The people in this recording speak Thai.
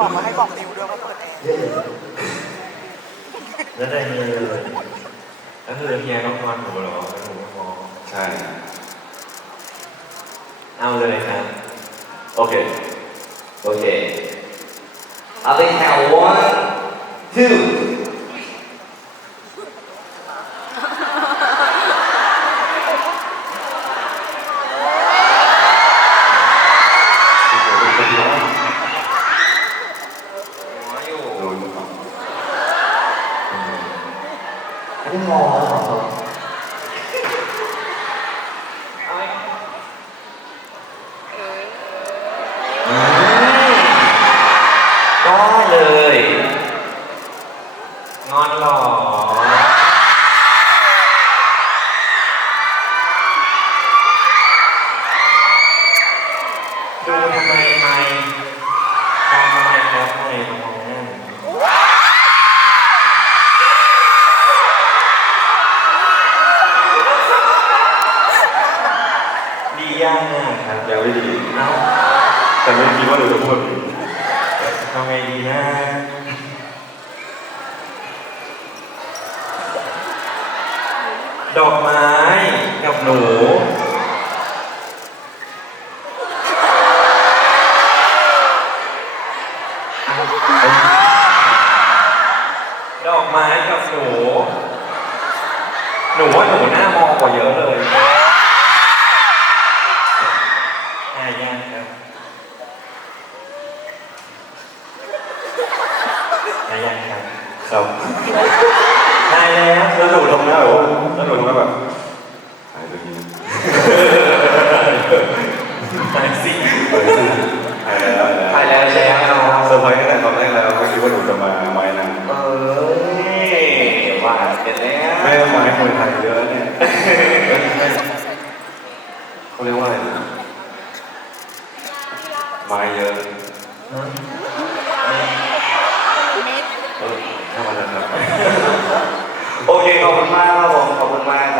บอกมาให้บอกนิวด้วยว่าเปิดแอร์แล้วได้เฮียเลยก็คือเฮียต้องนอนหนูเหรอแล้วหนูไม่มองใช่ เอาเลยครับ โอเค โอเคเอาไปแถว one two หัวอยู่ โดนครับ อันนี้มองแล้วเหรอเอาไหมก็เลย งอนหรอดูทำไมไม่มองทำไมครับทำไมมองหน้าหนูดีย่างอะครับ ยังไม่ดี เอ้า แต่ ไม่คิดว่าเราจะพูดทำไงดีนะดอกไม้กับหนูดอกไม้กับหนู หนูว่าหนูหน้ามองกว่าเยอะเลยอ่ายังครับ อ่ายังครับครับได้แล้วแล้วหนูทำหน้าแบบว่าแล้วหนูทำหน้าแบบหายไปทีได้สิเออสิหายแล้วถ่ายแล้วแล้วเซอร์ไพรส์ตั้งแต่ตอนแรกแล้วไม่คิดว่าหนูจะมาไม้นะเอ้ยว่ากันแล้วแม่ไม้มวยไทยเยอะเนี่ยเขาเรียกว่าอะไรไม้เยอะ ม็ดรโอเค ขอบคุณมากครับผม ขอบคุณมากครับ